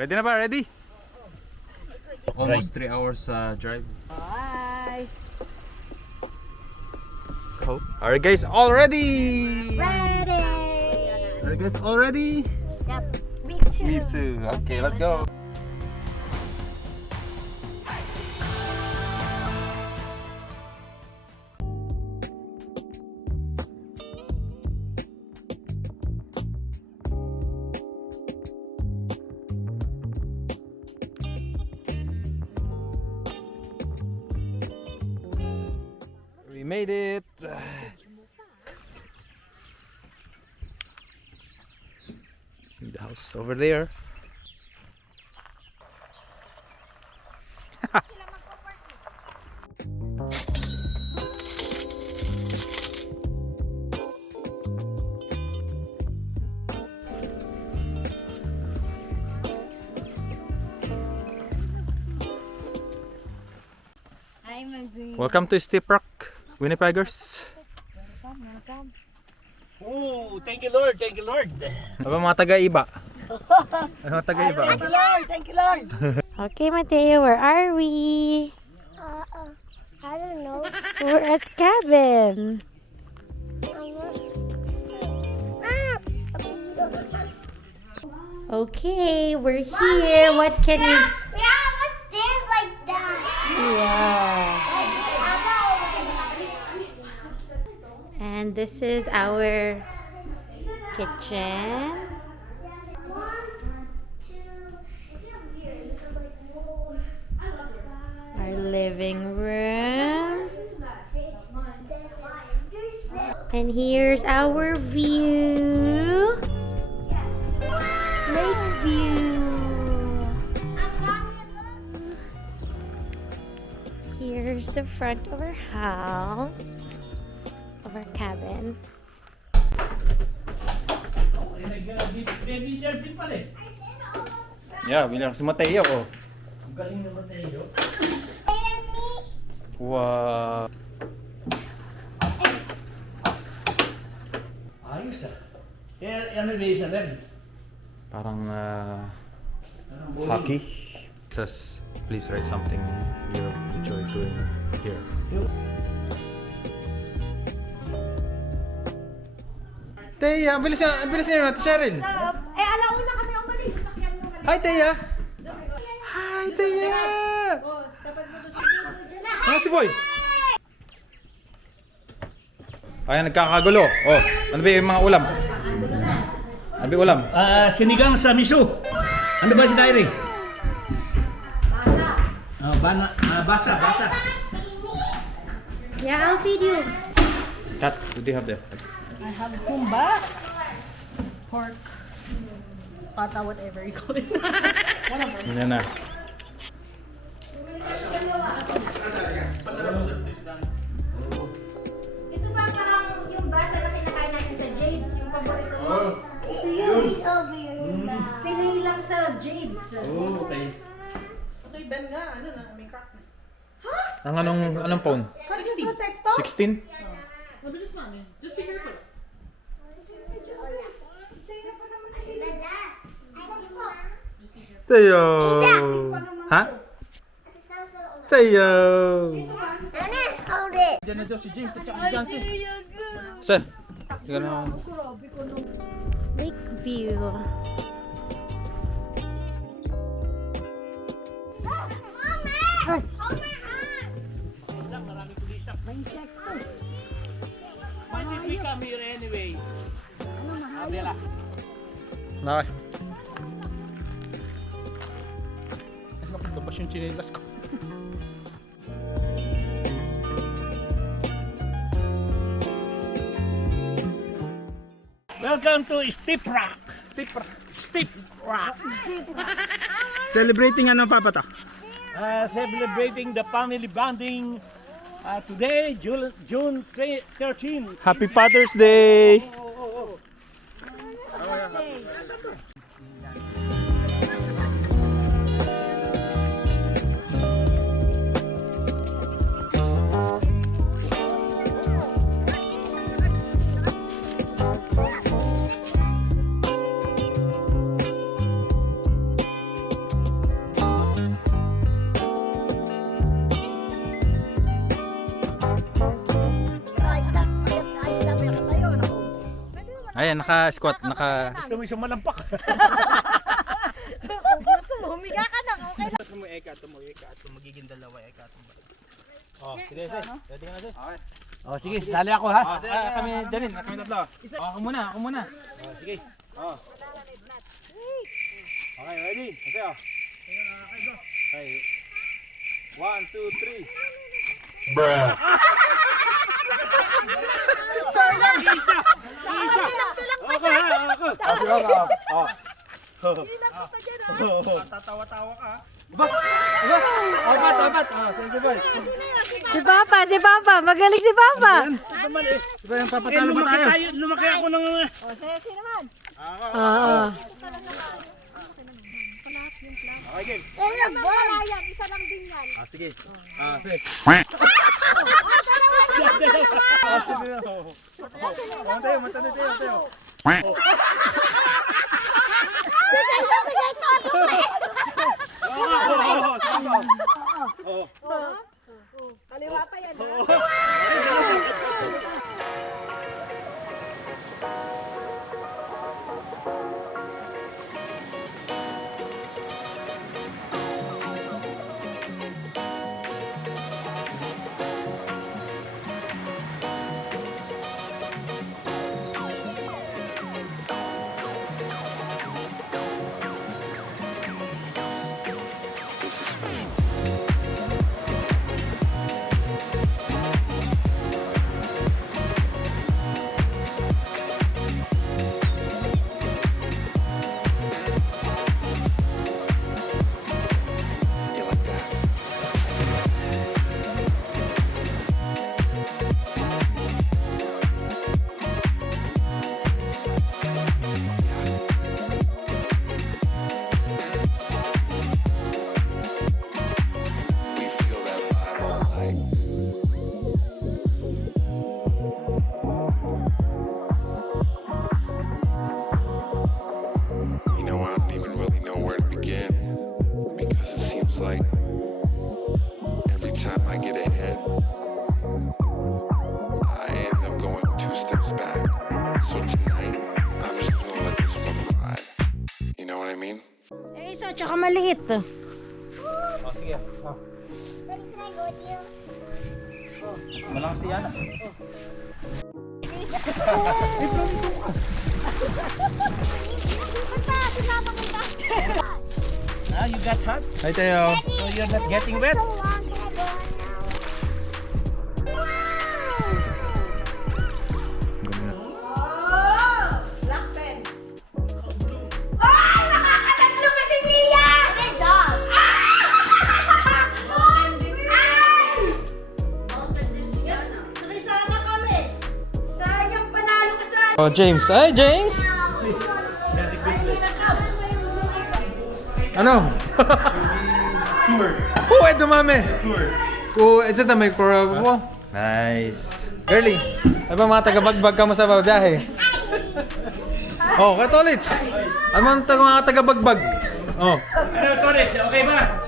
Ready na ba? Ready? Almost 3 hours drive. Bye! Alright guys, all ready! Ready! Alright guys, all ready? Yep. Me too. Me too. Okay, let's go. We made it. The house over there. Welcome to Steep Rock, Winnipeggers. Welcome. Oh, thank you Lord, thank you Lord. Aba mga taga-iba. Mga taga-iba. Thank you, Lord! Thank you, Lord! Okay, Mateo, where are we? I don't know. We're at cabin. Okay, we're here. What can we... We have a stairs like that. Yeah. And this is our kitchen. Our living room. And here's our view. Lake view. Here's the front of our house, of our cabin. Yeah, bilang si Mateo. Oh. Ang galing naman tayo. Wow. Ayos ah. Ano ba isa rin? Parang hockey. Please write something you enjoy doing here. Teya, bilis niyo natin, Cheryl. alauna kami umalis. Sakyan mo Hi, Teya. Hi, Teya. Oh, dapat mo doon sa Ano si Boy? Ayan, nagkakagulo. Oh, ano ba yung mga ulam? Ano ba yung ulam? Sinigang sa miso. Ano ba si Diary? Basa. Basa. Yeah, I'll feed you. Kat, what do you have there? I have kumba, pork, pata, whatever you call it. One of them. Yan na. Ito ba parang yung basa na kinakain natin sa Jade's, yung paborito mo? Ito yung Pili lang sa Jade's. Oh, okay. Ito yung Ben nga, ano na, may crack na. Ang anong phone? 16. Protector? 16? Mabilis mami. Just be careful. Teo! Ha? Teo! Hold it. Diyan na daw si James at si Johnson. Sir, tingnan mo. Lake view. Maraming kulisap. Why did we come here anyway? Abela. Nakay. Ay, makagabas yung chinelas ko. Welcome to Steep Rock. Steep Rock. Celebrating ano papata? Celebrating the family bonding today, June 13. Happy Father's Day! Ayan, naka-squat, naka... Gusto mo isang malampak. Kung gusto mo, humiga ka na. Okay lang. Gusto mo eka, magiging dalawa eka. Oh, sige, sis. Ready ka na, sis? Okay. Oh, sige, sali ako ha. Kami dyan, kami tatlo. Ako muna. Oh, sige. Oh. Okay, ready? Okay, oh. Okay. 1, 2, 3. Bruh. Sayang. Isa. Bilang pa siya. Bilang pa dyan, ha? Tatawa-tawa ka. Apat. Thank you, boy. Si Papa. Magaling si Papa. Naman eh. Diba yung papatalo ba tayo? Lumaki ako ng... O, si naman. Oo. Okay, game. Yan, bola yan. Isa lang din yan. Sige. Sige. Tayo. Kaliwa pa yan, ha? You like that? We feel that vibe all night. You know, I don't even really know where to begin because it seems like every time I get ahead, I end up going 2 steps back. So tonight, I'm just gonna let this one ride. You know what I mean? Eh, isa, tsaka maliit. Oh, sige. Oh. Can I go with you? Malakas si Yana. Ah, you got hot? Hi, Teo. So you're not getting wet? So long, can I go now? Black pen. Ay! Nakakatatlo pa si Mia! Ano yung dog? Tuloy sana kami. Sayang, panalo ka sa... Oh, James. Hi, James. Ano? Tour. Oh, ito mami. Tour. Oh, is it a micro? Nice. Girly, ano ba mga taga-bagbag ka mo sa babiyahe? Oh, katolits. Ano mga taga-bagbag? Oh, Ano, Torres? Okay ba?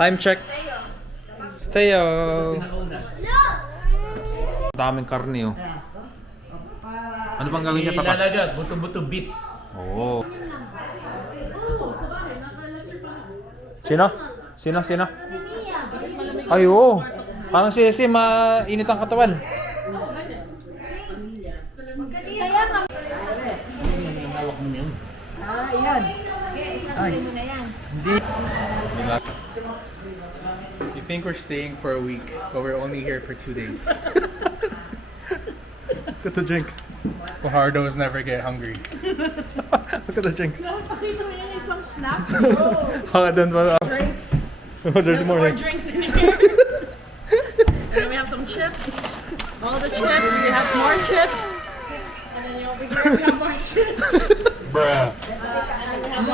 time check. Sayo. Daming karne, oh. Ano bang gagawin niya, Papa? Ilalaga, buto-buto beef. Oo. Sino? Ay, oo. Parang si mainit ang katawan. Yan. Isasabi mo na yan. You think we're staying for a week, but we're only here for 2 days. Look at the drinks. Fajardos never get hungry. Look at the drinks. Pakita mo yung isang snack. Drinks. There's more. Drinks in here. And then we have some chips. All the chips. We have more chips. And then over here we have more chips. Bruh. And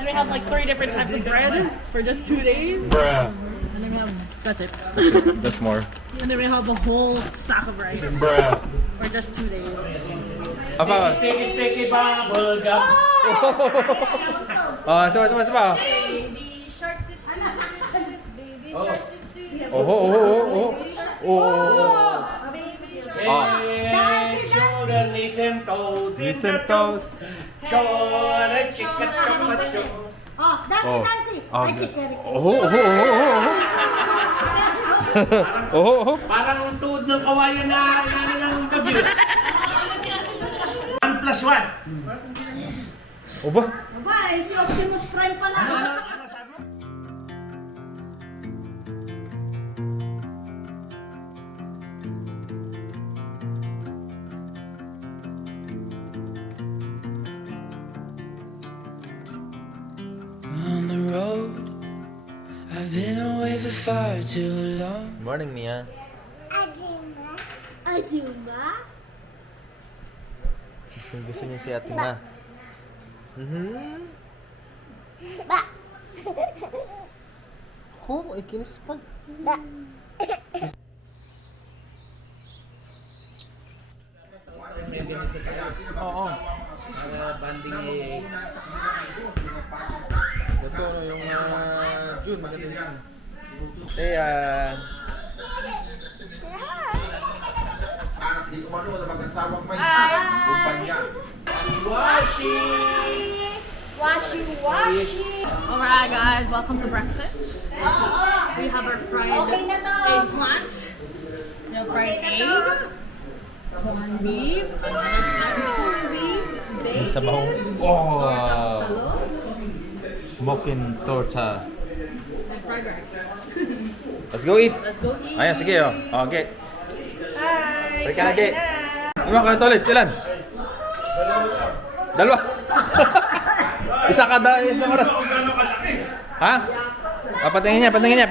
then we have like 3 different types of bread for just 2 days. Bruh. And then we have, that's it. That's more. And then we have a whole sack of rice Bruh. for just 2 days. Apa? Sticky bubble gum. Ah, sama. Baby shark did. Baby shark did. Oh. Baby shark. Oh. Baby shark. Ah. Dance sugar, listen to. Listen toast. Chore, chicken, tomato. Oh, Dancy. Oh, Ay, chicken. oh. Parang ang tuhod ng kawayan na ng gabi. 1+1. O ba? Aba, si Optimus Prime pala. On the road, I've been away for far too long. Morning, Mia. Aduma? Gusto niya si Ate Ma. Ba. Oh, ikinis pa. Ba. Oo. Para banding eh. Ito, no, yung June, maganda yun. Washi. Alright guys, welcome to breakfast. We have our fried eggplant. We have fried egg. Corned beef. Corned beef. Bacon. Sabaw. Oh! Smoking torta. And fried rice. Let's go eat. Let's go eat. Ayan, sige, oh. Okay. Hi. Balik ka lagi. Ano ka ulit? Ilan? Dalawa. Isang oras. Ha? Patingin niya.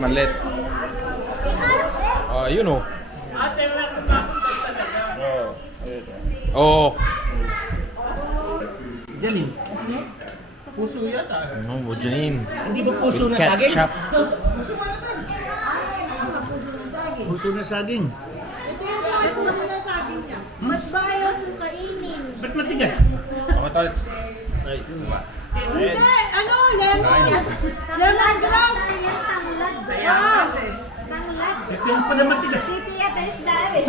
Malit. Oh, yun oh. Oh. Janine. Puso yata. No, Janine. Hindi ba puso na saging? Ketchup. Puso na saging. Ito naman ang saging niya. Ba't ba ayaw kong kainin? Ba't matigas? Oh, toilet. Ay, Hindi, ano, lemon. Lemongrass. Tanglad. Wow. Tanglad. ito yung pala matigas. Titi yata isda eh.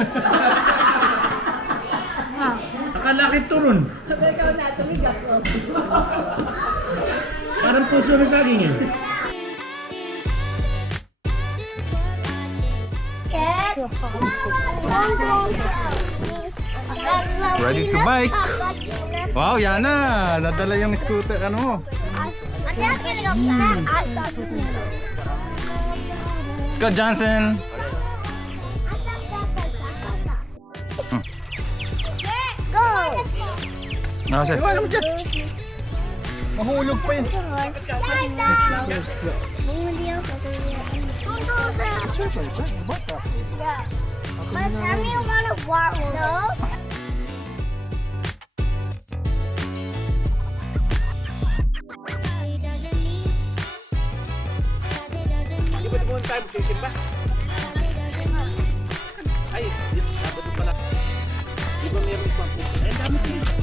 Akala kay turun. Ikaw na, tumigas. Parang puso na saging yun. Ready to bike. Wow, Yana! Nadala yung scooter, ano mo? Scott Johnson! Go! Nasa? Mahulog pa yun. But I mean, want to walk. No. Di ba naman tayo magsisimba? Ay, dapat pala. Di ba meron pang puso? Ay, dami ko.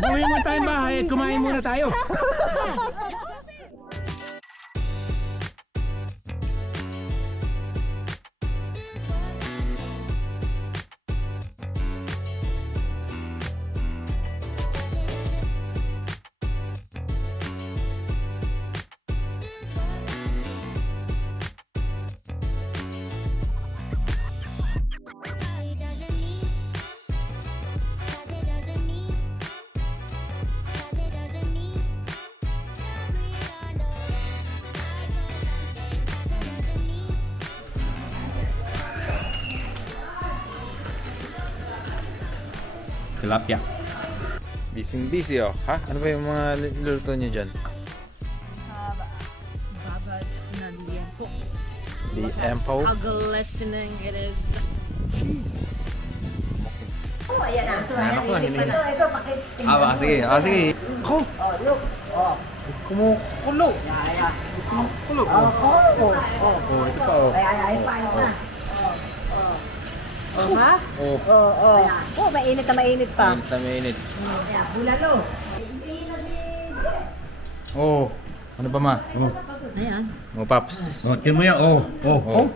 Buhay mo tayong bahay, kumain muna tayo. Tilapia. Busy oh. Ha? Ano ba yung mga niluluto niyo dyan? Babad na liempo. Liempo? How glistening it is. Oh, ayan na. Anak ko, hindi. Ito, pakit. Sige. Sige. Ako! Oh, look. Oh. Kumukulo. Kumukulo. Oh, ito pa oh. Ay, paano na? Oh, ha? Oh. Oh, mainit na mainit pa. Mainit na mainit. Ayan, bulalo. Oh. Ano ba ma? Oh. Ayan. Oh, Paps. Oh, tingnan mo yan. Oh. Oh.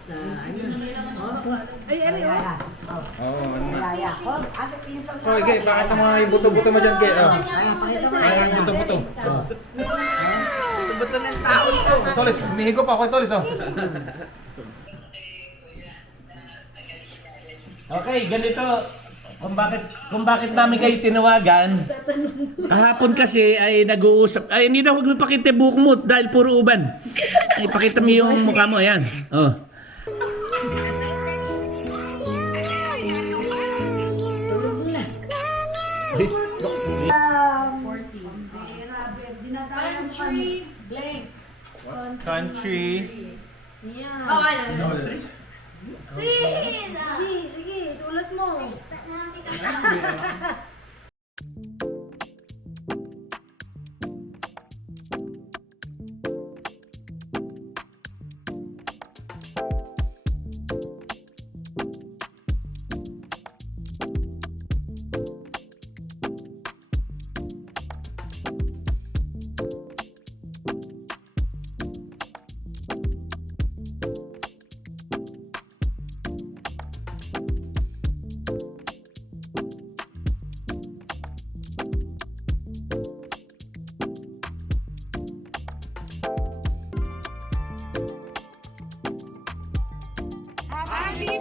Sa, ano? Ay, ano yun? Oo, ano na. Ay, oh, asa yung sa Oh, Gay, bakit ang mga buto-buto mo dyan, Gay? Oh. Ay, pakita mo. Ay, buto-buto. Buto ng tao ito. Tolis, mihigo pa ako, Tolis, oh. Okay, ganito. Kung bakit namin kayo tinawagan, kahapon kasi ay nag-uusap. Ay, hindi na huwag mo pakita buhok mo dahil puro uban. Ay, pakita mo yung mukha mo, ayan. Oh. Country blank. Country. Oh, ayan. Sige, sulat mo. Happy